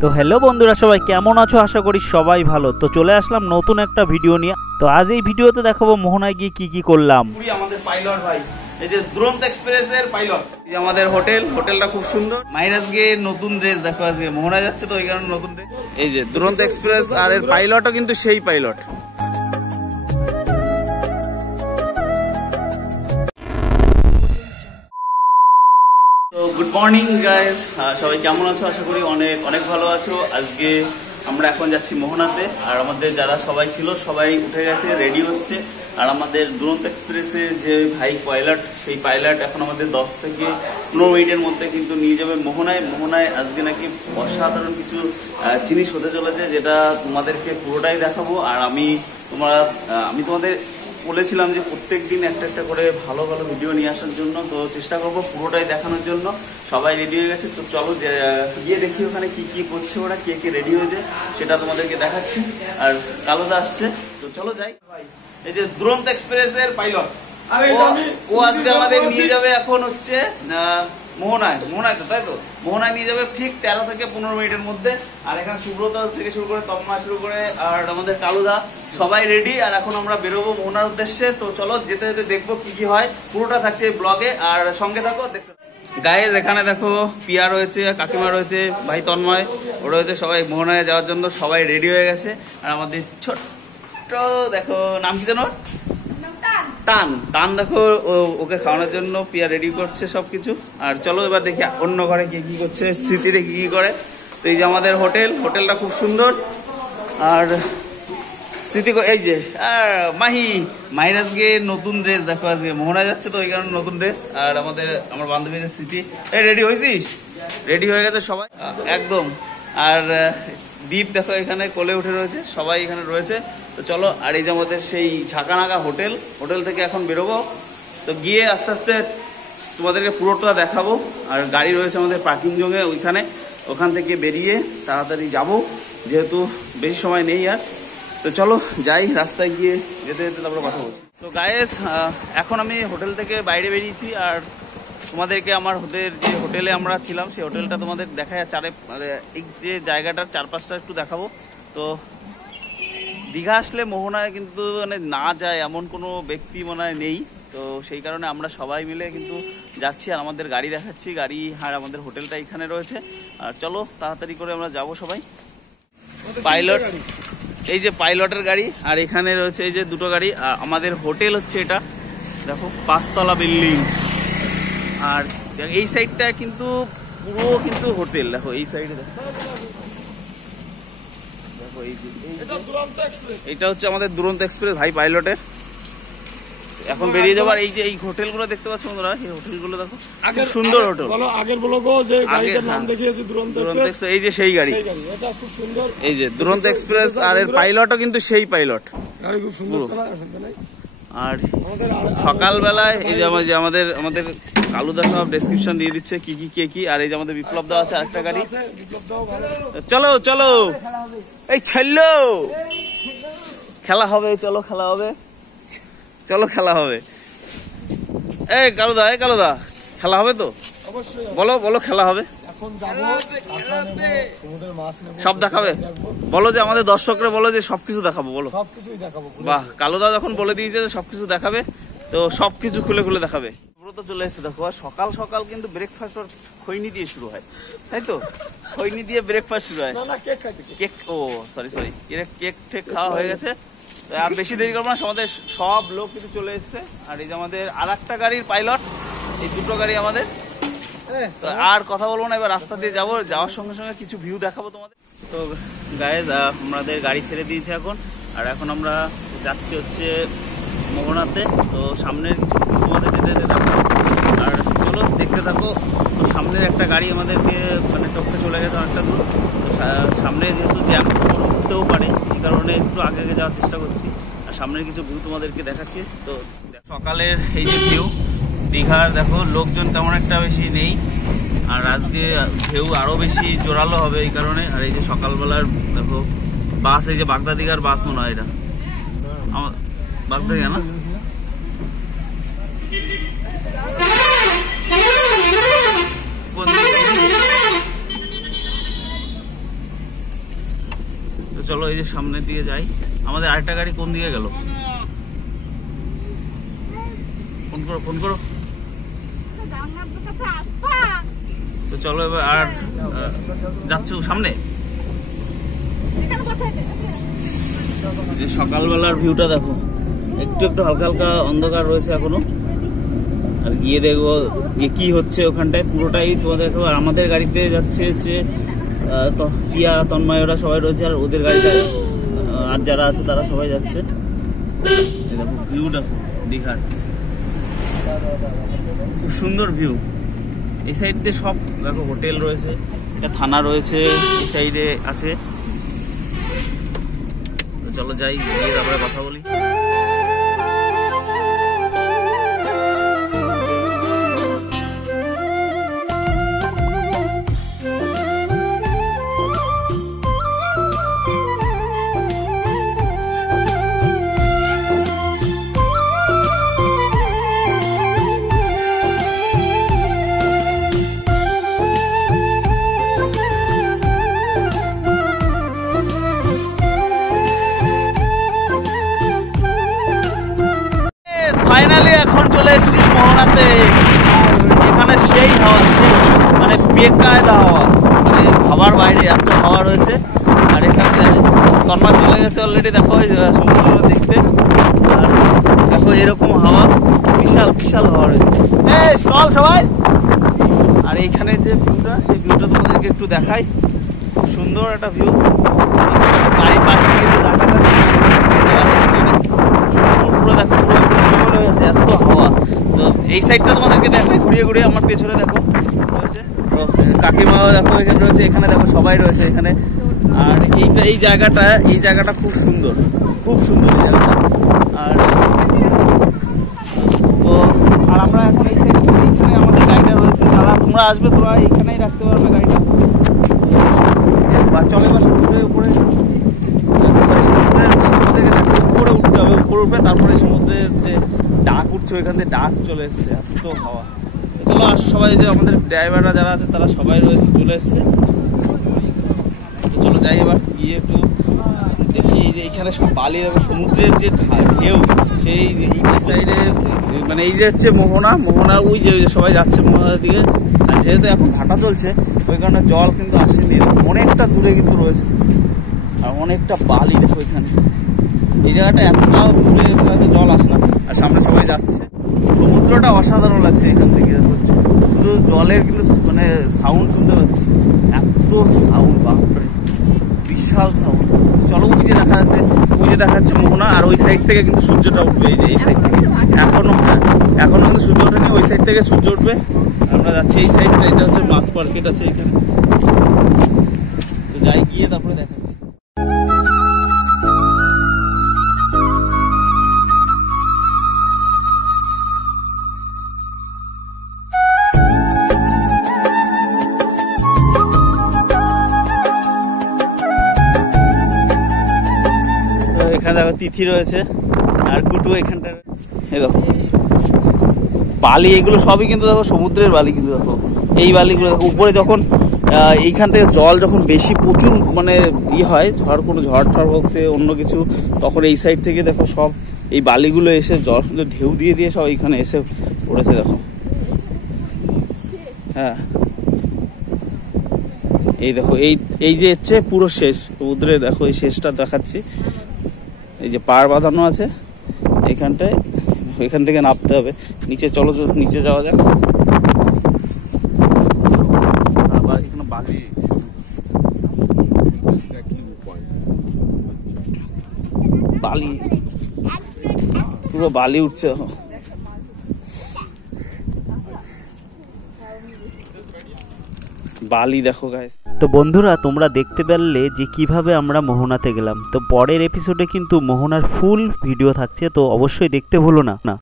তো হ্যালো বন্ধুরা, সবাই কেমন আছো? আশা করি সবাই ভালো। তো চলে আসলাম নতুন একটা ভিডিও নিয়ে। তো আজ এই ভিডিওতে দেখাবো মোহনায় গিয়ে কি কি করলাম। আমাদের পাইলট ভাই, এই যে দুরন্ত এক্সপ্রেসের পাইলট, এই আমাদের হোটেলটা খুব সুন্দর। মাইরাজ গিয়ে নতুন ড্রেস দেখো, আজকে মোহনায় যাচ্ছে তো ওই কারণে নতুন ড্রেস। এই যে দুরন্ত এক্সপ্রেস আর এর পাইলটও কিন্তু সেই পাইলট। গুড মর্নিং গাইস, সবাই কেমন আছো? আশা করি অনেক অনেক ভালো আছো। আজকে আমরা এখন যাচ্ছি মোহনাতে, আর আমাদের যারা সবাই ছিল সবাই উঠে গেছে, রেডি হচ্ছে। আর আমাদের দুরন্ত এক্সপ্রেসে যে ভাই পাইলট, সেই পাইলট এখন আমাদের 10 থেকে 15 মিনিটের মধ্যে কিন্তু নিয়ে যাবে মোহনায় আজকে নাকি অসাধারণ কিছু জিনিস হতে চলেছে, যেটা তোমাদেরকে পুরোটাই দেখাবো। আর আমি তোমাদের বলেছিলাম যে প্রত্যেক দিন একটা একটা করে ভালো ভালো ভিডিও নিয়ে আসার জন্য, তো চেষ্টা করবো পুরোটাই দেখানোর জন্য। সবাই রেডি হয়ে গেছে, তো চলো গিয়ে দেখি ওখানে কি কি করছে ওরা, কে রেডি হয়েছে সেটা তোমাদেরকে দেখাচ্ছি। আর কালোদা আসছে, তো চলো যাই। এই যে দুরন্ত এক্সপ্রেসের পাইলট, ও আজকে আমাদের নিয়ে যাবে এখন হচ্ছে মোহনায় তো, তাই তো? মোহনায় নিয়ে যাবে ঠিক 13 থেকে 15 মিনিটের মধ্যে। আর এখানে সুব্রত থেকে শুরু করে তম্মা শুরু করে আর আমাদের কালুদা সবাই রেডি। আর এখন আমরা বেরোবো মোহনার উদ্দেশ্যে। তো চলো যেতে যেতে দেখবো কি কি হয়, পুরোটা থাকছে এই ব্লগে, আর সঙ্গে থাকো দেখতে। গাইজ এখানে দেখো পিয়া রয়েছে, কাকিমা রয়েছে, ভাই তন্ময় ও রয়েছে, সবাই মোহনায় যাওয়ার জন্য সবাই রেডি হয়ে গেছে। আর আমাদের ছোট্ট দেখো, নাম কি জানো? টান দেখো, ওকে খাওয়ানোর জন্য পিয়া রেডি করছে সবকিছু। আর চলো এবার দেখি অন্য ঘরে কে কি করছে, স্মৃতিরে কি করে। তো এই যে আমাদের হোটেলটা খুব সুন্দর। আর স্মৃতি এই যে মাহিরাজকে নতুন ড্রেস দেখো, আজকে মোহনা যাচ্ছে তো ওই কারণে নতুন ড্রেস। আর আমার বান্ধবীদের স্মৃতি, এই রেডি হয়েছিস? রেডি হয়ে গেছে সবাই একদম। আর দীপ দেখো এখানে কোলে উঠে রয়েছে, সবাই এখানে রয়েছে। তো চলো, আর এই যে আমাদের সেই ঝাঁকানাকা হোটেল থেকে এখন বেরোবো। তো গিয়ে আস্তে আস্তে তোমাদেরকে পুরোটা দেখাবো। আর গাড়ি রয়েছে আমাদের পার্কিং জোনে ওখান থেকে বেরিয়ে তাড়াতাড়ি যাব, যেহেতু বেশি সময় নেই আর। তো চলো যাই, রাস্তায় গিয়ে যেতে তারপরে কথা বলছি। তো গাইস এখন আমি হোটেল থেকে বাইরে বেরিয়েছি, আর তোমাদেরকে আমার যে হোটেলে আমরা ছিলাম সেই হোটেলটা তোমাদের দেখায়, এই যে জায়গাটার চারপাশটা একটু দেখাবো। তো দীঘা আসলে মোহনায় কিন্তু মানে না যায় এমন কোনো ব্যক্তি মনে হয় নেই। তো সেই কারণে আমরা সবাই মিলে কিন্তু যাচ্ছি, আর আমাদের গাড়ি দেখাচ্ছি, আর আমাদের হোটেলটা এখানে রয়েছে। আর চলো তাড়াতাড়ি করে আমরা যাব সবাই। পাইলট, এই যে পাইলটের গাড়ি, আর এখানে রয়েছে এই যে দুটো গাড়ি। আর আমাদের হোটেল হচ্ছে এটা দেখো, 5 তলা বিল্ডিং। আর এই সাইডটা কিন্তু পুরো কিন্তু হোটেল, দেখো এই সাইডে দেখো, এটা হচ্ছে আমাদের দুরন্ত এক্সপ্রেস ভাই পাইলটের। এখন বেরিয়ে যাবার এই যে এই হোটেলগুলো দেখতে পাচ্ছ বন্ধুরা, এই হোটেলগুলো দেখো খুব সুন্দর হোটেল। আগের ব্লগও যে গাড়িটার নাম দেখিয়েছি দুরন্ত এক্সপ্রেস, এই যে সেই গাড়ি, এটা খুব সুন্দর। এই যে দুরন্ত এক্সপ্রেস, আর এর পাইলটও কিন্তু সেই পাইলট, গাড়ি খুব সুন্দর চালায়। আর সকালবেলায় এই যে আমাদের কালুদা সব ডেসক্রিপশন দিয়ে দিচ্ছে কে কি। আর এই যে আমাদের বিপ্লব দা আছে আরেকটা গাড়ি। চলো এই ছাড়লো, খেলা হবে, চলো খেলা হবে। এই কালুদা খেলা হবে তো? বলো খেলা হবে, সব দেখাবে। বলো যে আমাদের দর্শকরা, বলো যে সবকিছু দেখাবো, বলো সবকিছুই দেখাবো। বাহ, কালুদা যখন বলে দিয়েছে যে সবকিছু দেখাবে, তো সবকিছু খুলে দেখাবে। পুরো তো চলে এসেছে দেখো। আর সকাল কিন্তু ব্রেকফাস্ট খৈনি দিয়ে শুরু হয়, তাই তো? খৈনি দিয়ে ব্রেকফাস্ট শুরু হয়। কেক, ও সরি কেক খাওয়া হয়ে গেছে। আর বেশি দেরি করবো না, আমাদের সব লোক কিন্তু চলে এসছে। আর এই যে আমাদের আর একটা গাড়ির পাইলট, এই দুটো গাড়ি আমাদের। তো আর কথা বলবো না, এবার রাস্তা দিয়ে যাওয়ার সঙ্গে সঙ্গে কিছু ভিউ দেখাবো তোমাদের। তো গাইজ আমাদের গাড়ি ছেড়ে দিয়েছে এখন, আর এখন আমরা যাচ্ছি হচ্ছে মোহনাতে। তো সামনের কিছু তোমাদের যেতে থাকবো, আর চলো দেখতে থাকো। তো সামনের একটা গাড়ি আমাদেরকে মানে টপকে চলে গেছে অনেকটা দূর। তো সামনে যেহেতু জ্যাম উঠতেও পারে, এই কারণে একটু আগে যাওয়ার চেষ্টা করছি। আর সামনের কিছু ভিউ তোমাদেরকে দেখাচ্ছি। তো সকালের এই যে ভিউ দীঘার, দেখো লোকজন তেমন একটা বেশি নেই, আর আজকে ঢেউ আরো বেশি জোরালো হবে এই কারণে। আর এই যে সকালবেলার দেখো বাস, এই যে বাগদা দীঘার বাস মনে হয় এটা, আমার বাগদা দীঘা না? চলো এই যে সামনের দিকে যাই। আমাদের আরেকটা গাড়ি কোন দিকে গেল? ফোন করো। তো চলো এবার আর যাচ্ছে সামনে। সকালবেলার ভিউটা দেখো, একটু হালকা হালকা অন্ধকার রয়েছে এখনো। আর গিয়ে দেখবো যে কি হচ্ছে ওখানটায়, পুরোটাই তোমাদের দেখো। আর আমাদের গাড়িতে যাচ্ছে হচ্ছে পিয়া, তন্ময়, ওরা সবাই রয়েছে। আর ওদের গাড়িটা আর যারা আছে তারা সবাই যাচ্ছে। দেখো ভিউ দেখো দীঘার, খুব সুন্দর ভিউ। এই সাইড দিয়ে সব দেখো হোটেল রয়েছে, এটা থানা রয়েছে এই সাইডে আছে। তো চলো যাই, গিয়ে তারপরে কথা বলি। ফাইনালি এখন চলে এসেছি মোহনাতে। এখানে সেই হাওয়া, সেই মানে বেকায়দা হাওয়া, মানে খাবার বাইরে এত হাওয়া রয়েছে। আর এখানে তন্ময় চলে গেছে অলরেডি, দেখো সমুদ্র দেখতে। আর দেখো এরকম হাওয়া, বিশাল বিশাল হাওয়া রয়েছে। চল সবাই। আর এইখানে যে ভিউটা, এই ভিউটা তোমাদেরকে একটু দেখাই। খুব সুন্দর একটা ভিউ। গাড়ি পার্কিং এর জায়গাটা পুরো দেখো, পুরো হয়েছে এত হাওয়া। তো এই সাইডটা তোমাদেরকে দেখাই ঘুরিয়ে ঘুরিয়ে। আমার পেছনে দেখো রয়েছে কাকিমাও, দেখো এখানে রয়েছে, এখানে দেখো সবাই রয়েছে এখানে। আর এই জায়গাটা খুব সুন্দর, খুব সুন্দর এই জায়গাটা। আর তো আর আমরা এখন এইখানে আমাদের গাড়িটা রয়েছে। যারা তোমরা আসবে তোমরা এইখানেই রাখতে পারবে গাড়িটা। চলে এবার সমুদ্রের উপরে, উপরে উঠতে হবে। উপরে উঠবে তারপরে সমুদ্রের যে ডাক উঠছে ওইখান থেকে ডাক চলে এসছে, এত হাওয়া। চলো আসো সবাই, যে আমাদের ড্রাইভাররা যারা আছে তারা সবাই রয়েছে, চলে এসছে। তো চলো যাই এবার, গিয়ে একটু দেখি। এই যে এইখানে সব বালি, সমুদ্রের যে ঢেউ, সেই এই সাইডে মানে এই যে হচ্ছে মোহনা, ওই যে সবাই যাচ্ছে মোহনার দিকে। আর যেহেতু এখন ভাটা চলছে ওই কারণে জল কিন্তু আসেনি, অনেকটা দূরে কিন্তু রয়েছে। আর অনেকটা বালি দেখো এখানে, এই জায়গাটা এতটা দূরে হয়তো জল আসে না। আর সামনে সবাই যাচ্ছে, সমুদ্রটা অসাধারণ লাগছে এখান থেকে। শুধু জলের কিন্তু মানে সাউন্ড শুনতে পাচ্ছি, এত সাউন্ড, বাপরে বিশাল সাউন্ড। চলো ওই যে দেখা যাচ্ছে মোহনা। আর ওই সাইড থেকে কিন্তু সূর্যটা উঠবে, এই যে এই সাইড থেকে। এখনো কিন্তু সূর্য ওঠেনি, ওই সাইড থেকে সূর্য উঠবে। আমরা যাচ্ছি এই সাইডটা, এটা হচ্ছে মাছ মার্কেট আছে এখানে। তো যাই, গিয়ে তারপরে দেখাচ্ছি। এখানে দেখো তিথি রয়েছে আর কুটু এখানটা। এই দেখো বালি, এগুলো সবই কিন্তু দেখো সমুদ্রের বালি। কিন্তু দেখো এই বালিগুলো দেখো উপরে যখন এইখান থেকে জল যখন বেশি প্রচুর মানে হয়, কোনো ঝড় বলতে অন্য কিছু, তখন এই সাইড থেকে দেখো সব এই বালিগুলো এসে জল ঢেউ দিয়ে সব এইখানে এসে পড়েছে দেখো। হ্যাঁ এই দেখো এই যে হচ্ছে পুরো শেষ সমুদ্রে, দেখো এই শেষটা দেখাচ্ছি। এই যে পাড় বাঁধানো আছে এইখানটায়, এখান থেকে নামতে হবে নিচে। চলো নিচে যাওয়া যাক। আবার এখানে বালি, পুরো বালি উঠছে দেখো। বালি দেখো গাইস। তো বন্ধুরা তোমরা দেখতে পারলে যে কিভাবে আমরা মোহনাতে গেলাম। তো পরের এপিসোডে কিন্তু মোহনার ফুল ভিডিও থাকছে, তো অবশ্যই দেখতে ভুলো না।